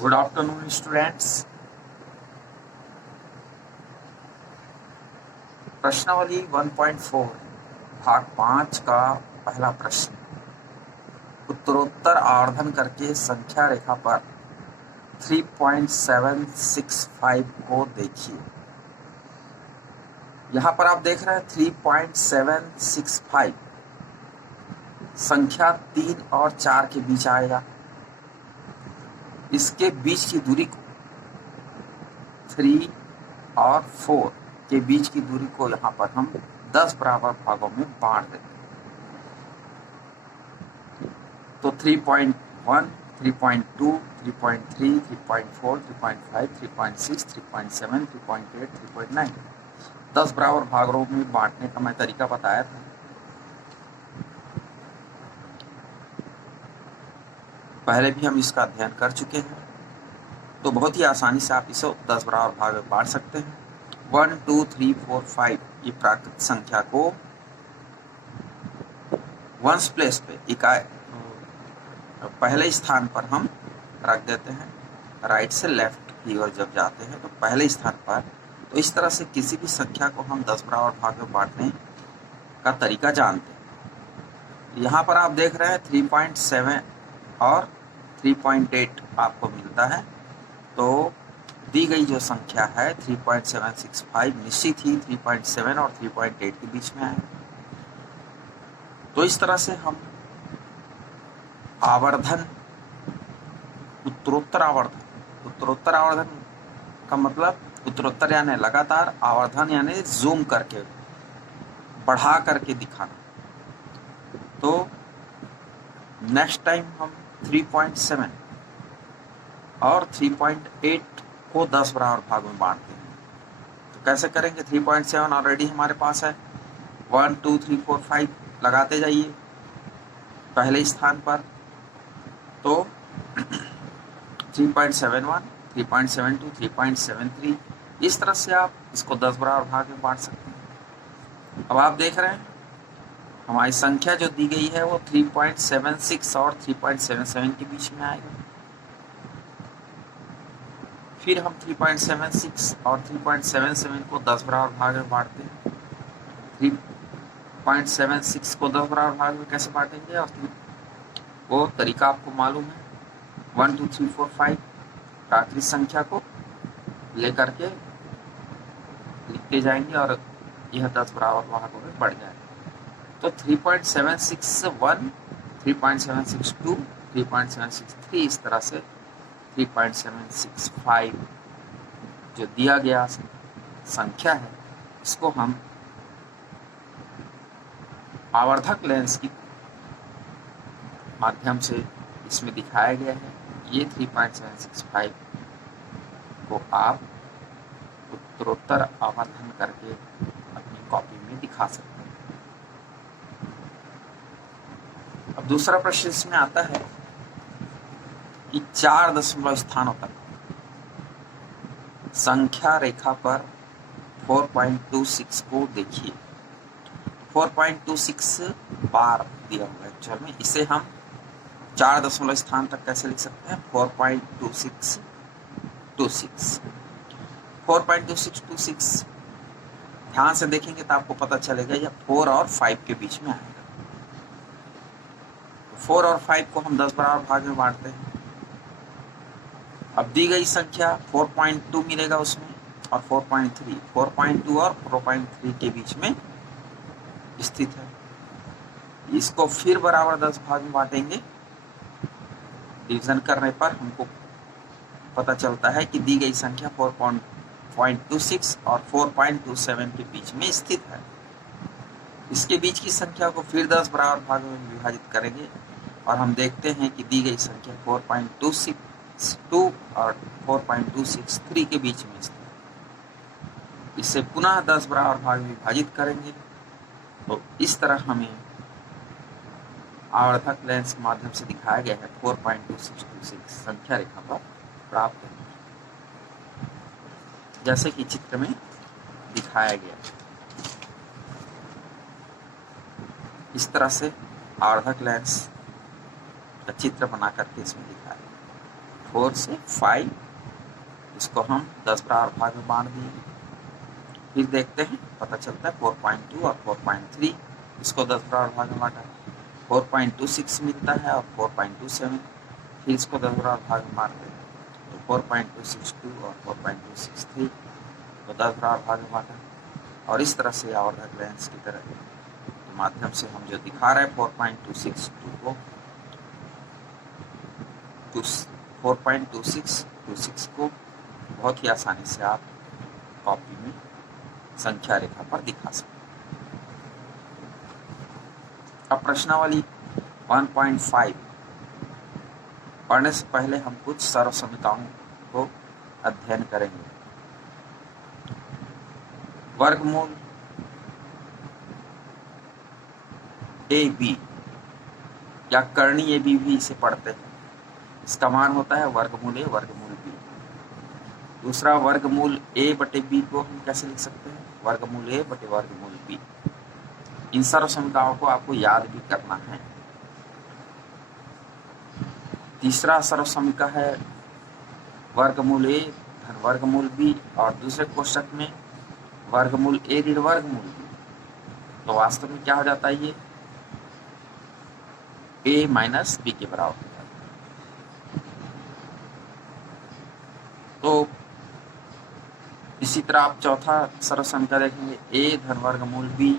Good afternoon students. प्रश्नावली 1.4 भाग 5 का पहला प्रश्न। उत्तरोत्तर आवर्धन करके संख्या रेखा पर 3.765 को देखिए। यहाँ पर आप देख रहे हैं 3.765 संख्या 3 और 4 के बीच आएगा। इसके बीच की दूरी को 3 और 4 के बीच की दूरी को यहाँ पर हम 10 बराबर भागों में बांट देंगे। तो 3.1, 3.2, 3.3, 3.4, 3.5, 3.6, 3.7, 3.8, 3.9 10 बराबर भागों में बांटने का मैं तरीका बताया था। पहले भी हम इसका अध्ययन कर चुके हैं, तो बहुत ही आसानी से आप इसे 10 बराबर भाग में बांट सकते हैं। 1, 2, 3, 4, 5 ये प्राकृत संख्या को वंश प्लेस पे इकाई पहले स्थान पर हम रख देते हैं। राइट से लेफ्ट की ओर जब जाते हैं तो पहले स्थान पर, तो इस तरह से किसी भी संख्या को हम 10 बराबर भाग में बांटने का तरीका जानते हैं। यहाँ पर आप देख रहे हैं 3.7 और 3.8 आपको मिलता है। तो दी गई जो संख्या है 3.765 निश्चित ही 3.7 और 3.8 के बीच में आएगा। तो इस तरह से हम आवर्धन, उत्तरोत्तर आवर्धन का मतलब उत्तरोत्तर यानी लगातार, आवर्धन यानी जूम करके बढ़ा करके दिखाना। तो नेक्स्ट टाइम हम 3.7 और 3.8 को 10 बराबर भाग में बांटते हैं। तो कैसे करेंगे? 3.7 ऑलरेडी हमारे पास है। 1, 2, 3, 4, 5 लगाते जाइए पहले स्थान पर। तो 3.71, 3.72, 3.73 इस तरह से आप इसको 10 बराबर भाग में बांट सकते हैं। अब आप देख रहे हैं हमारी संख्या जो दी गई है वो 3.76 और 3.77 के बीच में आएगा। फिर हम 3.76 और 3.77 को 10 बराबर भाग में बांटते हैं। 3.76 को 10 बराबर भाग में कैसे बांटेंगे, और वो तरीका आपको मालूम है। 1, 2, 3, 4, 5 प्राकृत संख्या को लेकर के लिखते जाएंगे और यह 10 बराबर भागों में बढ़ जाएगा। तो 3.761, 3.762, 3.763 इस तरह से 3.765 जो दिया गया संख्या है, इसको हम आवर्धक लेंस की माध्यम से इसमें दिखाया गया है। ये 3.765 को आप उत्तरोत्तर आवर्धन करके अपनी कॉपी में दिखा सकते हैं। अब दूसरा प्रश्न इसमें आता है कि 4 दशमलव स्थानों तक संख्या रेखा पर 4.26 को देखिए। 4.26 बार दिया हुआ है एक्चुअल में, इसे हम 4 दशमलव स्थान तक कैसे लिख सकते हैं? 4.2626 4.2626 ध्यान से देखेंगे तो आपको पता चलेगा यह 4 और 5 के बीच में आएगा। 4 और 5 को हम 10 बराबर भाग में बांटते हैं। अब दी गई संख्या 4.2 मिलेगा उसमें, और 4.3, 4.2 और 4.3 के बीच में स्थित है। इसको फिर बराबर 10 भाग में बांटेंगे। डिवीजन करने पर हमको पता चलता है कि दी गई संख्या 4.26 और 4.27 के बीच में स्थित है। इसके बीच की संख्या को फिर 10 बराबर भागों में विभाजित करेंगे और हम देखते हैं कि दी गई संख्या 4.262 और 4.263 के बीच में स्थित है। इसे पुनः 10 बराबर भाग में विभाजित करेंगे तो इस तरह हमें आवर्धक लेंस के माध्यम से दिखाया गया है 4.2626 संख्या रेखा पर प्राप्त है, जैसे कि चित्र में दिखाया गया। इस तरह से आवर्धक लेंस का चित्र बना करके इसमें दिखाया। 4 से 5, इसको हम 10 बराबर भाग में बांट दिए। फिर देखते हैं, पता चलता है 4.2 और 4.3, इसको 10 बराबर भाग में बांटा, 4.26 मिलता है और 4.27, फिर इसको 10 बराबर भाग में बांटते हैं तो 4.262 और 4.263 को 10 बराबर भाग में बांटा। और इस तरह से आवर्धक लेंस की तरह के माध्यम से हम जो दिखा रहे हैं 4.262 को 4.2626 को बहुत ही आसानी से आप कॉपी में संख्या रेखा पर दिखा सकते हैं। अब प्रश्नावली 1.5 पढ़ने से पहले हम कुछ सरल समीकरणों को अध्ययन करेंगे। वर्गमूल ए बी या कर्णी ए बी भी इसे पढ़ते हैं, इसका मान होता है वर्गमूल ए वर्गमूल बी। दूसरा वर्गमूल ए बटे बी को हम कैसे लिख सकते हैं, वर्गमूल ए बटे वर्गमूल बी। इन सर्व समीकरणों को आपको याद भी करना है। तीसरा सर्व समीकरण है वर्गमूल ए धन वर्गमूल बी और दूसरे कोष्टक में वर्गमूल ए ऋण वर्गमूल बी। तो वास्तव में क्या हो जाता है, ये ए माइनस बी के बराबर हो जाता है। तो इसी तरह आप चौथा सर्व समीकरण देखेंगे, ए धन वर्गमूल बी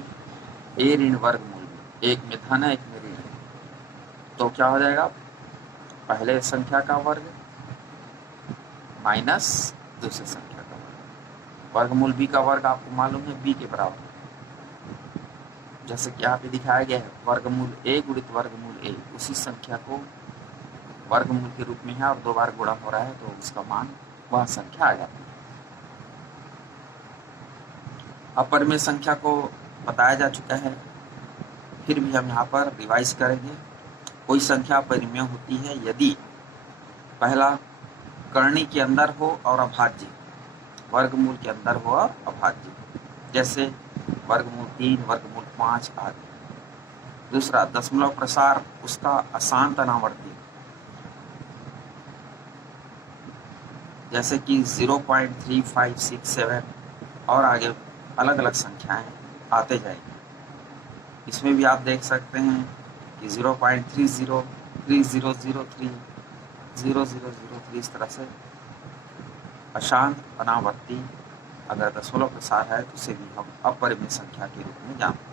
ए ऋण वर्गमूल बी, एक में धन है एक में ऋण है। तो क्या हो जाएगा, पहले संख्या का वर्ग माइनस दूसरे संख्या का वर्ग। वर्गमूल बी का वर्ग आपको मालूम है बी के बराबर, जैसे कि यहाँ पे दिखाया गया है वर्गमूल ए गुणित वर्गमूल ए, उसी संख्या को वर्गमूल के रूप में है और 2 बार गुणा हो रहा है तो उसका मान वह संख्या आ जाती है। अपरिमेय संख्या को बताया जा चुका है, फिर भी हम यहाँ पर रिवाइज करेंगे। कोई संख्या अपरिमेय होती है यदि पहला कर्णी के अंदर हो और अभाज्य, वर्गमूल के अंदर हो और अभाज्य, जैसे वर्गमूल 3, वर्गमूल 5 आदि। दूसरा दशमलव प्रसार उसका अशांत अनावर्ती, जैसे कि 0.3567 और आगे अलग अलग संख्याएं आते जाएंगे। इसमें भी आप देख सकते हैं कि 0.30, 3003, 0003, इस तरह से अशांत अनावर्ती अगर दशमलव प्रसार है तो उसे भी हम अपरिमेय संख्या के रूप में जानते हैं।